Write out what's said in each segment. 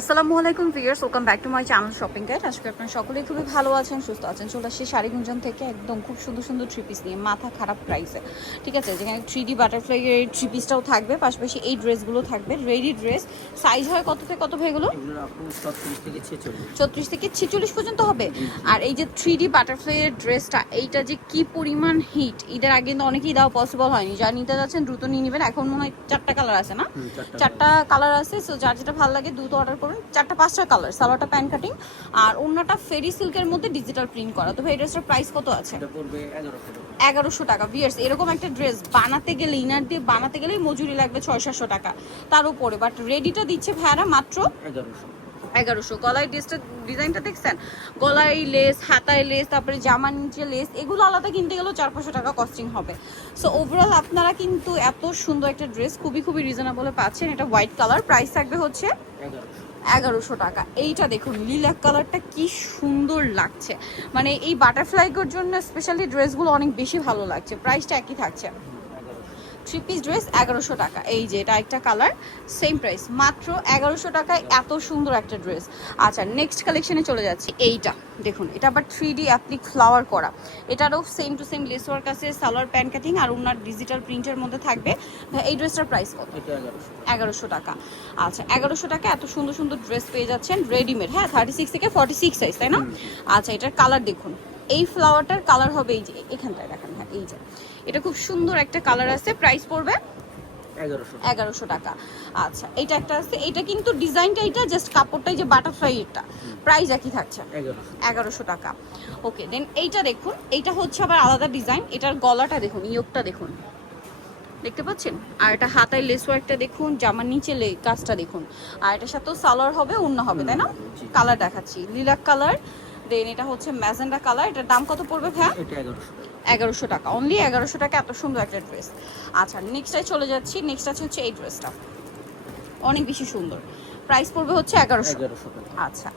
আসসালামু আলাইকুম viewers welcome back to my channel shopping guide. আজকে আপনারা সকলেই খুবই ভালো আছেন সুস্থ আছেন। চলে আসছি শাড়ি গুঞ্জন থেকে একদম খুব সুন্দর সুন্দর থ্রি পিস নিয়ে মাথা খারাপ প্রাইসে ঠিক আছে যেখানে থ্রি ডি বাটারফ্লাই এর থ্রি পিসটাও থাকবে পাশাপাশি এই ড্রেসগুলো থাকবে রেডি ড্রেস সাইজ হয় কত থেকে কত গেলো এগুলো? থেকে ছেচল্লিশ। চৌত্রিশ থেকে ছেচল্লিশ পর্যন্ত হবে। আর এই যে থ্রি ডি বাটারফ্লাই এর ড্রেসটা এইটা যে কি পরিমাণ হিট ঈদের আগে কিন্তু অনেকেই দেওয়া পসিবল হয়নি। যা নিতে যাচ্ছেন দ্রুত নিয়ে নেবেন। এখন মনে হয় চারটা কালার আছে না? চারটা চারটা কালার আছে সো যার যেটা ভালো লাগে দ্রুত অর্ডার করুন। চারটা পাঁচটা কালার সালোয়ারটা প্যান কাটিং আর অন্যটা ফেরি সিল্কের মধ্যে ডিজিটাল প্রিন্ট করা। তো ভাই এই ড্রেসটার প্রাইস কত আছে? এগারোশো টাকা। ভিয়ার্স এরকম একটা ড্রেস বানাতে গেলে ইনার দিয়ে বানাতে গেলেই মজুরি লাগবে ছয় সাতশো টাকা। তার উপরে বাট রেডিটা দিচ্ছে ভাইয়ারা মাত্র এগারোশো। গলায় ড্রেসটা ডিজাইনটা দেখছেন? গলায় লেস হাতায় লেস তারপরে জামার নিচে লেস এগুলো আলাদা কিনতে গেলেও চার পাঁচশো টাকা কস্টিং হবে। সো ওভারঅল আপনারা কিন্তু এত সুন্দর একটা ড্রেস খুবই খুবই রিজনেবলে পাচ্ছেন। এটা হোয়াইট কালার প্রাইস থাকবে হচ্ছে এগারোশো টাকা। এইটা দেখুন, লিলাক কালারটা কি সুন্দর লাগছে। মানে এই বাটারফ্লাইগুলোর জন্য স্পেশালি ড্রেসগুলো অনেক বেশি ভালো লাগছে প্রাইসটা একই থাকছে। থ্রি পিস ড্রেস এগারোশো টাকা। এই যে এটা একটা কালার সেম প্রাইস মাত্র এগারোশো টাকায় এত সুন্দর একটা ড্রেস। আচ্ছা নেক্সট কালেকশনে চলে যাচ্ছি। এইটা দেখুন এটা আবার থ্রি ডি অ্যাপ্লিক ফ্লাওয়ার করা। এটারও same to same lace work আছে সালোয়ার প্যান কাটিং আর ওনার ডিজিটাল প্রিন্টের মধ্যে থাকবে। এই ড্রেসটার প্রাইস কত? এগারোশো টাকা। আচ্ছা এগারোশো টাকা এত সুন্দর সুন্দর ড্রেস পেয়ে যাচ্ছেন রেডিমেড হ্যাঁ থার্টি সিক্স থেকে ফর্টি সিক্স সাইজ তাই না? আচ্ছা এটার কালার দেখুন। এই ফ্লাওয়ারটার কালার হবে এই যে এখানটায় দেখেন হ্যাঁ এই যে। এটা খুব সুন্দর একটা কালার আছে প্রাইস পড়বে এগারোশো। টাকা। আচ্ছা এটা একটা আছে এটা কিন্তু ডিজাইনটা এটা জাস্ট কাপড়টাই যে বাটারফ্লাই এটা প্রাইস একই থাকছে। এগারোশো। টাকা। ওকে দেন এইটা দেখুন এইটা হচ্ছে আবার আলাদা ডিজাইন এটার গলাটা দেখুন ইয়োগটা দেখুন। দেখতে পাচ্ছেন? আর এটা হাতায় লেস ওয়ার্কটা দেখুন জামার নিচে লে- কাজটা দেখুন। আর এটার সাথেও সালোয়ার হবে অন্য হবে তাই না? কালার দেখাচ্ছি লিলাক কালার দেন এটা হচ্ছে ম্যাজেন্ডা কালার এটার দাম কত পড়বে ভ্যা এগারোশো টাকা। অনলি এগারোশো টাকা এত সুন্দর একটা ড্রেস আচ্ছা নেক্সটে চলে যাচ্ছি। নেক্সট আছে হচ্ছে এই ড্রেসটা অনেক বেশি সুন্দর। প্রাইস পড়বে হচ্ছে এগারোশো। আচ্ছা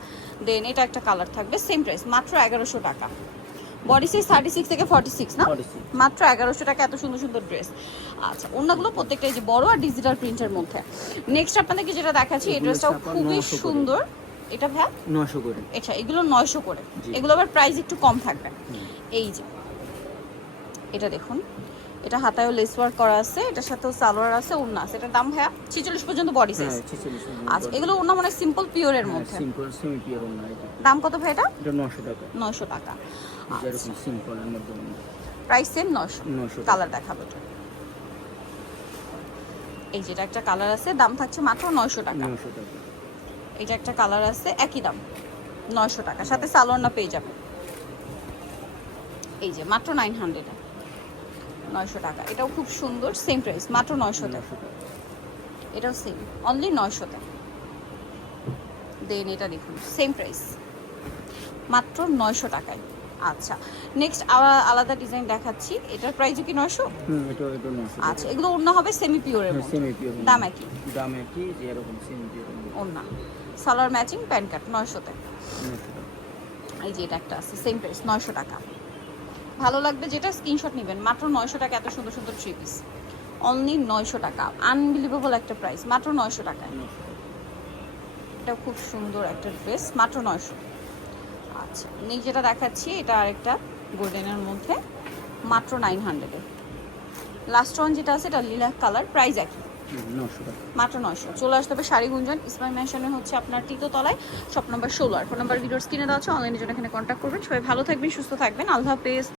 দেন এটা একটা কালার থাকবে। সেম প্রাইস মাত্র এগারোশো টাকা। বডি সাইজ থার্টি সিক্স থেকে ফর্টি সিক্স না মাত্র এগারোশো টাকা এত সুন্দর সুন্দর ড্রেস আচ্ছা অন্যগুলো প্রত্যেকটা এই যে বড় আর ডিজিটাল প্রিন্টের মধ্যে। নেক্সট আপনাদেরকে যেটা দেখাচ্ছি এই ড্রেসটাও খুবই সুন্দর। এটা ভ্যা নশো করে। আচ্ছা এগুলো নয়শো করে। এগুলো আবার প্রাইস একটু কম থাকবে। এই যে এটা দেখুন। এটা হাতায়ও লেস ওয়ার্ক করা আছে এটার সাথেও সালোয়ার আছে ওড়না আছে। এটার দাম ভাইয়া ছিচল্লিশ পর্যন্ত বডি সাইজ হ্যাঁ আচ্ছা এগুলো ওড়না মানে সিম্পল মধ্যে। সিম্পল সেমি পিওর না এটা দাম কত ভাই এটা? এটা নশো টাকা। নয়শো টাকা। যেরকম সিম্পলের মধ্যে প্রাইস সেম নয়শো। নশো টাকা। কালার দেখাবো এটা। এই যেটা একটা কালার আছে দাম থাকছে মাত্র নয়শো টাকা। নশো টাকা। এটা একটা কালার আছে একই দাম। নয়শো টাকা। সাথে সালোয়ার না পেয়ে যাবে এই যে মাত্র নাইন হান্ড্রেড নয়শো টাকা। এটাও খুব সুন্দর সেম প্রাইস মাত্র নয়শোতে নশো টাকা। এটাও সেম অনলি নয়শোতে দেন এটা দেখুন সেম প্রাইস মাত্র নয়শো টাকায়। আচ্ছা নেক্সট আলাদা ডিজাইন দেখাচ্ছি। এটার প্রাইসও কি নয়শো? হুম এটা এটা নশো টাকা। আচ্ছা এগুলো অন্য হবে সেমি পিওর দাম একই। দাম একই যে এরকম সেমি পিওর অন্য সালোয়ার ম্যাচিং প্যান্ট কাট নয়শোতে নশো টাকা। এই যে এটা একটা আছে সেম প্রাইস নয়শো টাকা। ভালো লাগবে যেটা স্ক্রিনশট নেবেন। মাত্র নয়শো টাকা এত সুন্দর সুন্দর থ্রি পিস অনলি নয়শো টাকা। আনবিলিভেবল একটা প্রাইস মাত্র নয়শো টাকায়। এটা খুব সুন্দর একটা ড্রেস মাত্র নয়শো। আচ্ছা নেই যেটা দেখাচ্ছি এটা আরেকটা গোল্ডেনের মধ্যে। মাত্র নাইন হান্ড্রেডে লাস্ট ওয়ান যেটা আছে এটা লিলাক কালার প্রাইস একই। মাত্র নয়শো। চলে আসতে হবে শাড়ি গুঞ্জন ইসমাইল মেনশনে হচ্ছে আপনার তলায়। শপ নম্বর ষোলো। আর ফোন নম্বর ভিডিওর স্ক্রিনে দেওয়া আছে। অনলাইনের জন্য এখানে কন্ট্যাক্ট করবেন। সবাই ভালো থাকবেন সুস্থ থাকবেন। আল্লাহ হাফেজ।